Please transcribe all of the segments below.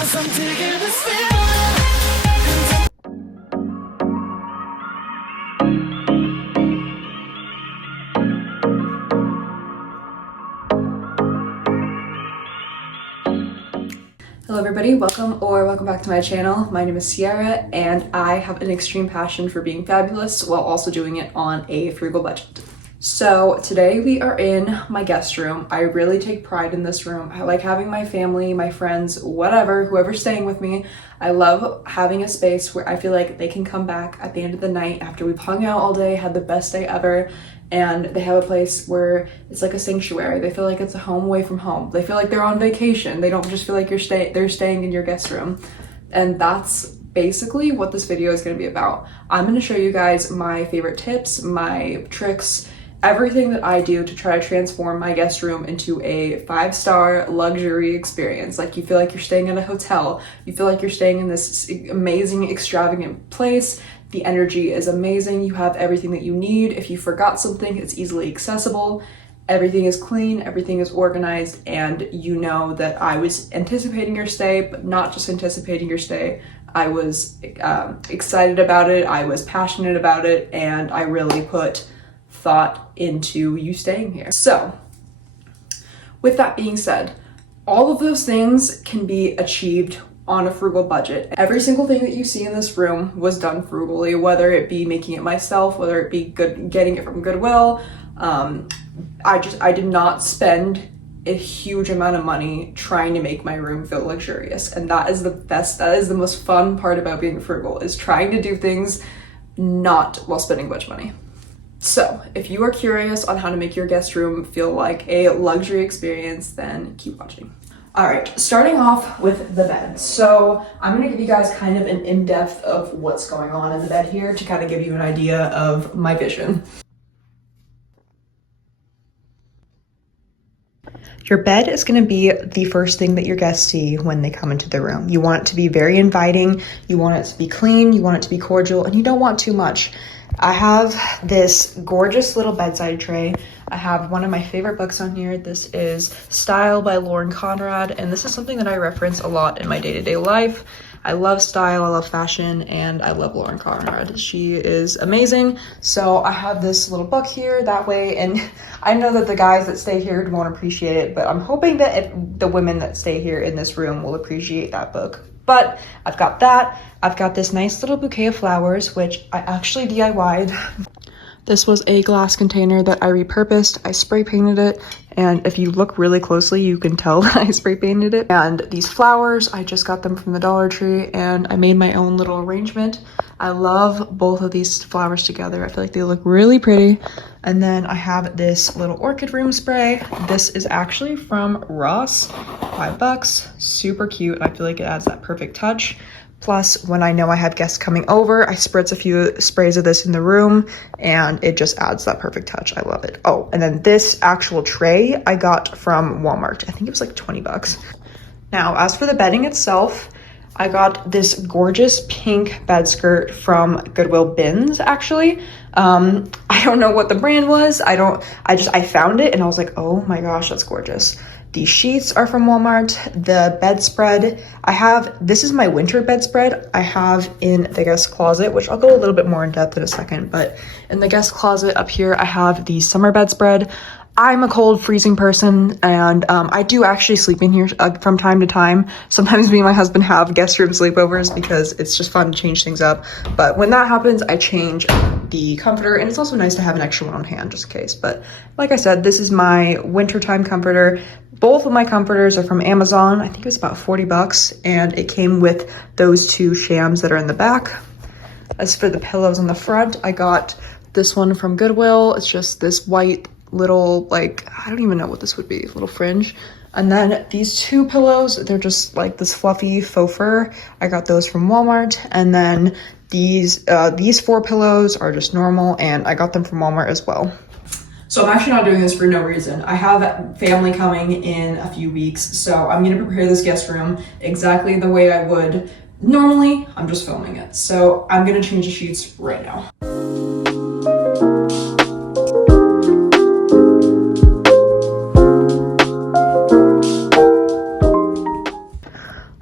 Hello everybody, welcome back to my channel. My name is Sierra and I have an extreme passion for being fabulous while also doing it on a frugal budget. So today we are in my guest room. I really take pride in this room. I like having my family, my friends, whoever's staying with me. I love having a space where I feel like they can come back at the end of the night after we've hung out all day, had the best day ever, and they have a place where it's like a sanctuary. They feel like it's a home away from home. They feel like they're on vacation. They don't just feel like they're staying in your guest room. And that's basically what this video is going to be about. I'm going to show you guys my favorite tips, my tricks, everything that I do to try to transform my guest room into a 5-star luxury experience. Like you feel like you're staying at a hotel. You feel like you're staying in this amazing, extravagant place. The energy is amazing. You have everything that you need. If you forgot something, it's easily accessible. Everything is clean, everything is organized, and you know that I was anticipating your stay, but not just anticipating your stay. I was excited about it, I was passionate about it, and I really put thought into you staying here. So, with that being said, all of those things can be achieved on a frugal budget. Every single thing that you see in this room was done frugally, whether it be making it myself, whether it be getting it from Goodwill. I did not spend a huge amount of money trying to make my room feel luxurious, and that is the most fun part about being frugal, is trying to do things not while spending much money. So if you are curious on how to make your guest room feel like a luxury experience, then keep watching. All right, starting off with the bed. So I'm gonna give you guys kind of an in-depth of what's going on in the bed here to kind of give you an idea of my vision. Your bed is going to be the first thing that your guests see when they come into the room. You want it to be very inviting, you want it to be clean, you want it to be cordial, and you don't want too much. I have this gorgeous little bedside tray. I have one of my favorite books on here. This is Style by Lauren Conrad, and this is something that I reference a lot in my day-to-day life. I love style, I love fashion, and I love Lauren Conrad. She is amazing. So I have this little book here that way, and I know that the guys that stay here won't appreciate it, but I'm hoping that the women that stay here in this room will appreciate that book. But I've got that. I've got this nice little bouquet of flowers, which I actually DIY'd. This was a glass container that I repurposed. I spray painted it, and if you look really closely, you can tell that I spray painted it. And these flowers, I just got them from the Dollar Tree, and I made my own little arrangement. I love both of these flowers together. I feel like they look really pretty. And then I have this little orchid room spray. This is actually from Ross, $5, super cute. I feel like it adds that perfect touch. Plus, when I know I have guests coming over, I spritz a few sprays of this in the room, and it just adds that perfect touch. I love it. Oh, and then this actual tray I got from Walmart. I think it was like 20 bucks. Now, as for the bedding itself, I got this gorgeous pink bed skirt from Goodwill Bins, actually. I don't know what the brand was. I found it and I was like, oh my gosh, that's gorgeous. The sheets are from Walmart. The bedspread this is my winter bedspread I have in the guest closet, which I'll go a little bit more in depth in a second, but in the guest closet up here, I have the summer bedspread. I'm a cold, freezing person, and I do actually sleep in here from time to time. Sometimes me and my husband have guest room sleepovers because it's just fun to change things up. But when that happens, I change the comforter, and it's also nice to have an extra one on hand just in case. But like I said, this is my wintertime comforter. Both of my comforters are from Amazon. I think it was about 40 bucks, and it came with those two shams that are in the back. As for the pillows on the front, I got this one from Goodwill. It's just this white little, like, I don't even know what this would be, little fringe. And then these two pillows, they're just like this fluffy faux fur. I got those from Walmart. And then these 4 pillows are just normal, and I got them from Walmart as well. So I'm actually not doing this for no reason. I have family coming in a few weeks, so I'm gonna prepare this guest room exactly the way I would normally. I'm just filming it. So I'm gonna change the sheets right now.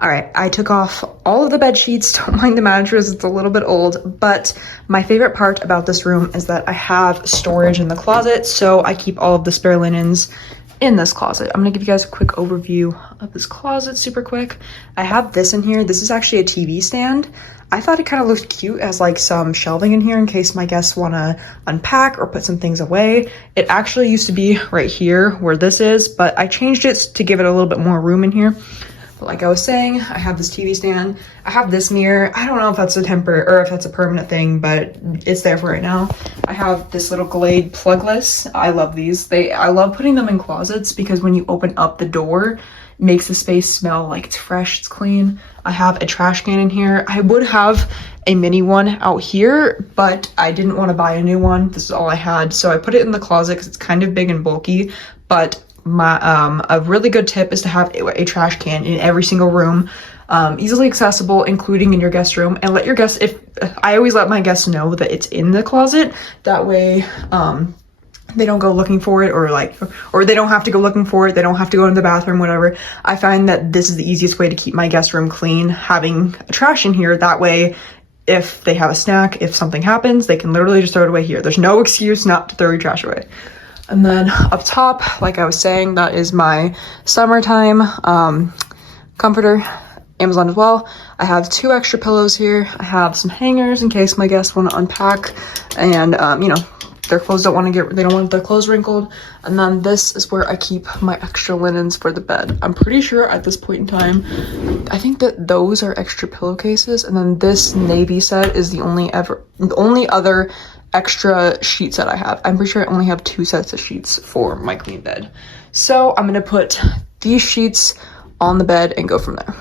All right, I took off all of the bed sheets. Don't mind the mattress, it's a little bit old, but my favorite part about this room is that I have storage in the closet, so I keep all of the spare linens in this closet. I'm gonna give you guys a quick overview of this closet super quick. I have this in here. This is actually a TV stand. I thought it kind of looked cute as like some shelving in here in case my guests want to unpack or put some things away. It actually used to be right here where this is, but I changed it to give it a little bit more room in here. But like I was saying, I have this TV stand. I have this mirror. I don't know if that's a temporary or if that's a permanent thing, but it's there for right now. I have this little Glade plugless. I love these. I love putting them in closets because when you open up the door, it makes the space smell like it's fresh, it's clean. I have a trash can in here. I would have a mini one out here, but I didn't want to buy a new one. This is all I had. So I put it in the closet because it's kind of big and bulky, but a really good tip is to have a trash can in every single room, easily accessible, including in your guest room, and let your guests, I always let my guests know that it's in the closet. That way, they don't go looking for it, or they don't have to go looking for it. They don't have to go into the bathroom, whatever. I find that this is the easiest way to keep my guest room clean, having a trash in here. That way, if they have a snack, if something happens, they can literally just throw it away here. There's no excuse not to throw your trash away. And then up top, like I was saying, that is my summertime comforter, Amazon as well. I have 2 extra pillows here. I have some hangers in case my guests want to unpack and, you know, their clothes they don't want their clothes wrinkled. And then this is where I keep my extra linens for the bed. I'm pretty sure at this point in time, I think that those are extra pillowcases. And then this navy set is the only other extra sheets that I have. I'm pretty sure I only have 2 sets of sheets for my queen bed. So I'm gonna put these sheets on the bed and go from there.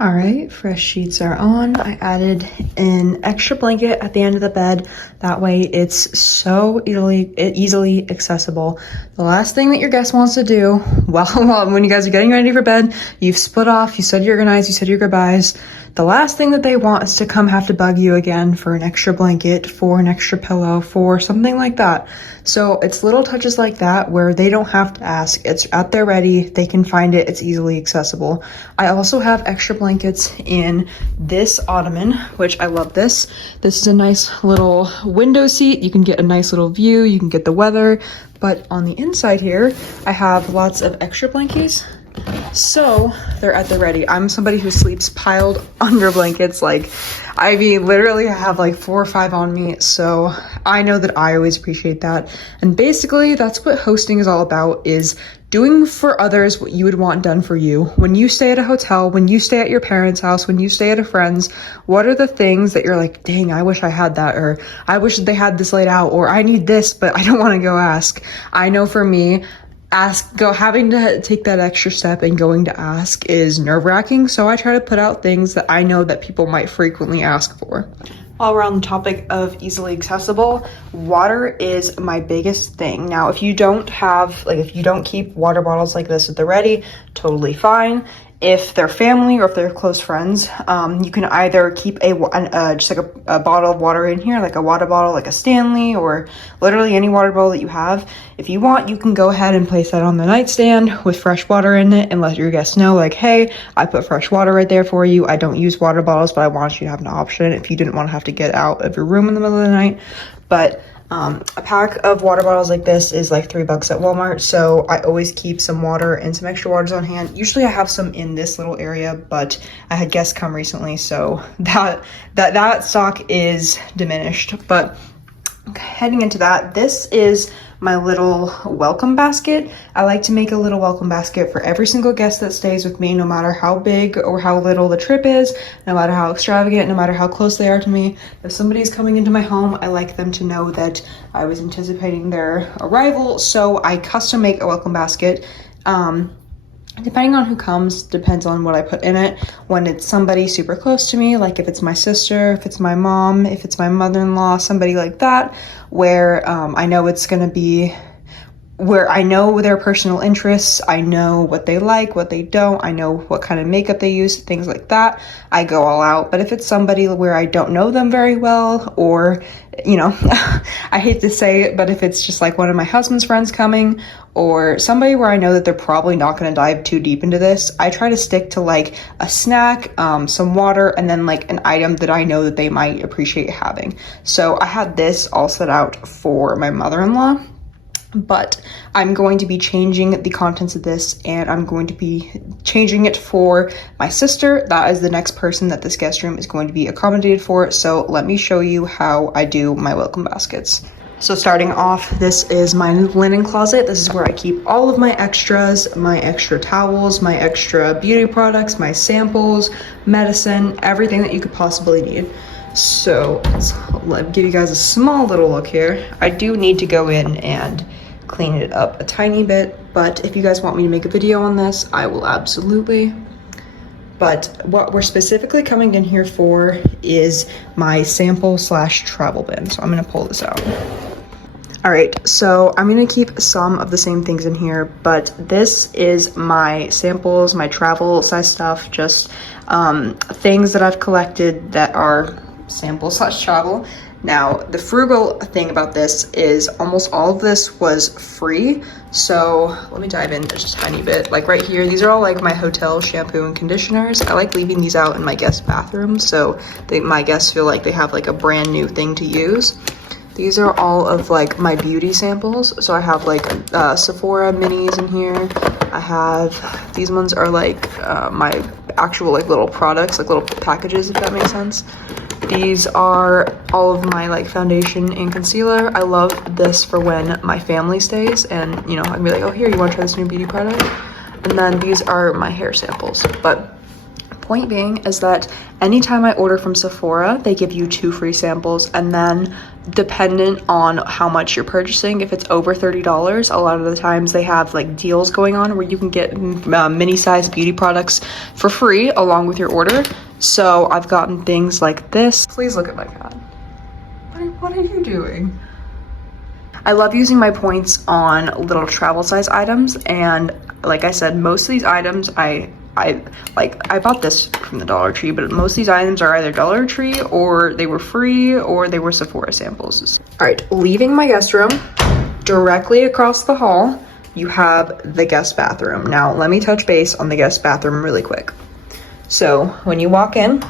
All right, fresh sheets are on. I added an extra blanket at the end of the bed. That way it's so easily accessible. The last thing that your guest wants to do when you guys are getting ready for bed, you've split off, you said your goodnights, you said your goodbyes. The last thing that they want is to come have to bug you again for an extra blanket, for an extra pillow, for something like that. So it's little touches like that where they don't have to ask. It's at their ready. They can find it. It's easily accessible. I also have extra blankets in this ottoman, which I love this. This is a nice little window seat. You can get a nice little view. You can get the weather. But on the inside here, I have lots of extra blankets. So they're at the ready. I'm somebody who sleeps piled under blankets. Like, I mean, literally I have like 4 or 5 on me. So I know that I always appreciate that. And basically that's what hosting is all about, is doing for others what you would want done for you. When you stay at a hotel, when you stay at your parents' house, when you stay at a friend's, what are the things that you're like, dang, I wish I had that, or I wish they had this laid out, or I need this, but I don't want to go ask. I know for me, having to take that extra step and going to ask is nerve-wracking, so I try to put out things that I know that people might frequently ask for. While we're on the topic of easily accessible, water is my biggest thing. Now, if you don't keep water bottles like this at the ready, totally fine. If they're family or if they're close friends, you can either keep just like a bottle of water in here, like a water bottle, like a Stanley, or literally any water bottle that you have. If you want, you can go ahead and place that on the nightstand with fresh water in it and let your guests know, like, hey, I put fresh water right there for you. I don't use water bottles, but I want you to have an option if you didn't want to have to get out of your room in the middle of the night. But a pack of water bottles like this is like $3 at Walmart, so I always keep some water and some extra waters on hand. Usually I have some in this little area, but I had guests come recently, so that stock is diminished. But heading into that, this is my little welcome basket. I like to make a little welcome basket for every single guest that stays with me, no matter how big or how little the trip is, no matter how extravagant, no matter how close they are to me. If somebody's coming into my home, I like them to know that I was anticipating their arrival, so I custom make a welcome basket. Depending on who comes, depends on what I put in it. When it's somebody super close to me, like if it's my sister, if it's my mom, if it's my mother-in-law, somebody like that, where I know it's gonna be where I know their personal interests, I know what they like, what they don't, I know what kind of makeup they use, things like that, I go all out. But if it's somebody where I don't know them very well, or, you know, I hate to say it, but if it's just like one of my husband's friends coming, or somebody where I know that they're probably not going to dive too deep into this, I try to stick to like a snack, some water, and then like an item that I know that they might appreciate having. So I had this all set out for my mother-in-law, but I'm going to be changing the contents of this, and I'm going to be changing it for my sister. That is the next person that this guest room is going to be accommodated for. So let me show you how I do my welcome baskets. So starting off, this is my linen closet. This is where I keep all of my extras, my extra towels, my extra beauty products, my samples, medicine, everything that you could possibly need. So let me give you guys a small little look here. I do need to go in and clean it up a tiny bit, but if you guys want me to make a video on this, I will absolutely. But what we're specifically coming in here for is my sample slash travel bin. So I'm gonna pull this out. All right, so I'm gonna keep some of the same things in here, but this is my samples, my travel size stuff, just things that I've collected that are sample slash travel. Now, the frugal thing about this is almost all of this was free. So let me dive in just a tiny bit. Like right here, these are all like my hotel shampoo and conditioners. I like leaving these out in my guest bathroom so my guests feel like they have like a brand new thing to use. These are all of like my beauty samples. So I have like Sephora minis in here. I have, these ones are like my actual like little products, like little packages, if that makes sense. These are all of my like foundation and concealer. I love this for when my family stays and, you know, I can be like, oh, here, you want to try this new beauty product? And then these are my hair samples. But point being is that anytime I order from Sephora, they give you 2 free samples, and then dependent on how much you're purchasing, if it's over $30, a lot of the times they have like deals going on where you can get mini size beauty products for free along with your order. So I've gotten things like this. Please look at my cat. What are you doing? I love using my points on little travel size items, and like I said, most of these items I bought this from the Dollar Tree, but most of these items are either Dollar Tree or they were free or they were Sephora samples. All right, leaving my guest room, directly across the hall, you have the guest bathroom. Now, let me touch base on the guest bathroom really quick. So when you walk in,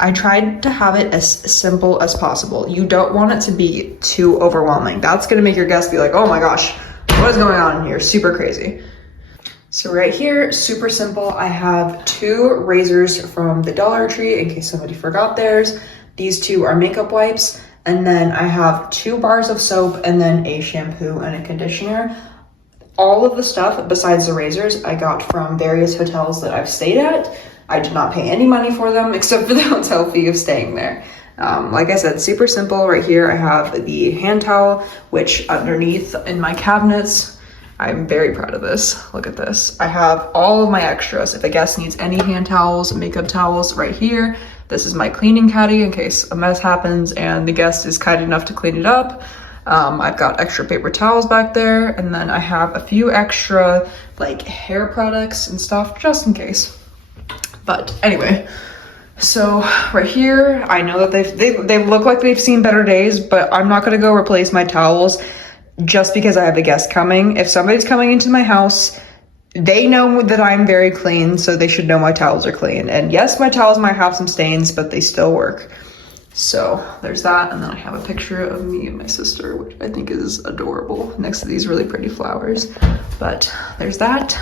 I tried to have it as simple as possible. You don't want it to be too overwhelming. That's gonna make your guests be like, oh my gosh, what is going on in here? Super crazy. So right here, super simple. I have 2 razors from the Dollar Tree in case somebody forgot theirs. These 2 are makeup wipes. And then I have 2 bars of soap and then a shampoo and a conditioner. All of the stuff besides the razors I got from various hotels that I've stayed at. I did not pay any money for them except for the hotel fee of staying there. Like I said, super simple. Right here I have the hand towel, which underneath in my cabinets, I'm very proud of this. Look at this. I have all of my extras. If a guest needs any hand towels, makeup towels, right here. This is my cleaning caddy in case a mess happens and the guest is kind enough to clean it up. I've got extra paper towels back there, and then I have a few extra like hair products and stuff just in case. But anyway, so right here, I know that they look like they've seen better days, but I'm not gonna go replace my towels just because I have a guest coming. If somebody's coming into my house, they know that I'm very clean, so they should know my towels are clean. And yes, my towels might have some stains, but they still work. So there's that, and then I have a picture of me and my sister, which I think is adorable, next to these really pretty flowers. But there's that.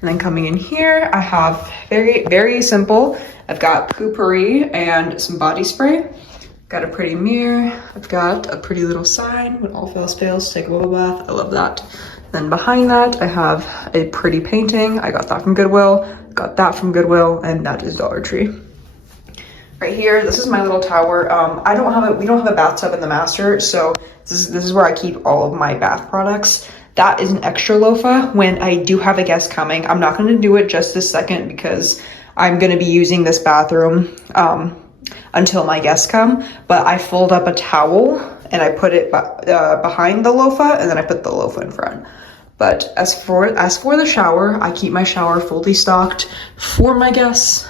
And then coming in here, I have very, very simple. I've got Poo-Pourri and some body spray. Got a pretty mirror. I've got a pretty little sign. When all else fails, take a bubble bath. I love that. Then behind that, I have a pretty painting. I got that from Goodwill. Got that from Goodwill, and that is Dollar Tree. Right here, this is my little tower. We don't have a bathtub in the master, so this is where I keep all of my bath products. That is an extra loofah when I do have a guest coming. I'm not gonna do it just this second because I'm gonna be using this bathroom until my guests come, but I fold up a towel and I put it behind the loofah, and then I put the loofah in front. But as for the shower, I keep my shower fully stocked for my guests.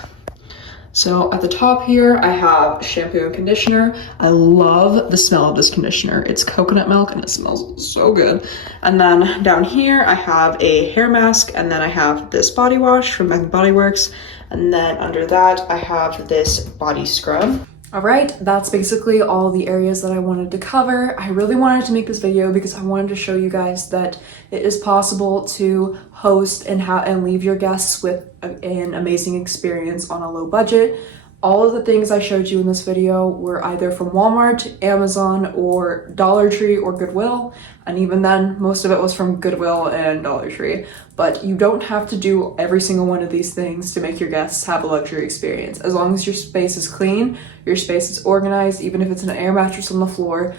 So at the top here, I have shampoo and conditioner. I love the smell of this conditioner. It's coconut milk and it smells so good. And then down here, I have a hair mask, and then I have this body wash from Bath & Body Works. And then under that, I have this body scrub. All right, that's basically all the areas that I wanted to cover. I really wanted to make this video because I wanted to show you guys that it is possible to host and leave your guests with an amazing experience on a low budget. All of the things I showed you in this video were either from Walmart, Amazon, or Dollar Tree or Goodwill. And even then, most of it was from Goodwill and Dollar Tree. But you don't have to do every single one of these things to make your guests have a luxury experience. As long as your space is clean, your space is organized, even if it's an air mattress on the floor,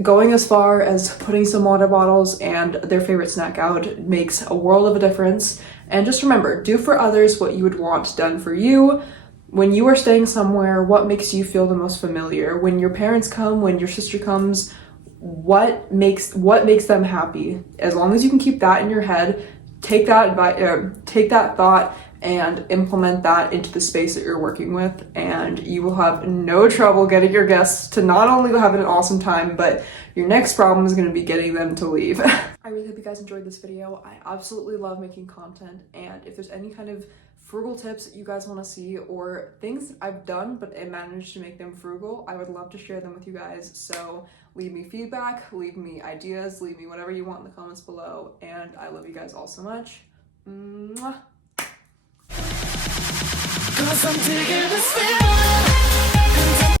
going as far as putting some water bottles and their favorite snack out makes a world of a difference. And just remember, do for others what you would want done for you. When you are staying somewhere, what makes you feel the most familiar? When your parents come, when your sister comes, what makes them happy? As long as you can keep that in your head, take that thought and implement that into the space that you're working with, and you will have no trouble getting your guests to not only have an awesome time, but your next problem is going to be getting them to leave. I really hope you guys enjoyed this video. I absolutely love making content, and if there's any kind of frugal tips that you guys want to see, or things I've done but I managed to make them frugal, I would love to share them with you guys. So leave me feedback, leave me ideas, leave me whatever you want in the comments below, and I love you guys all so much. Mwah. 'Cause I'm digging this feeling.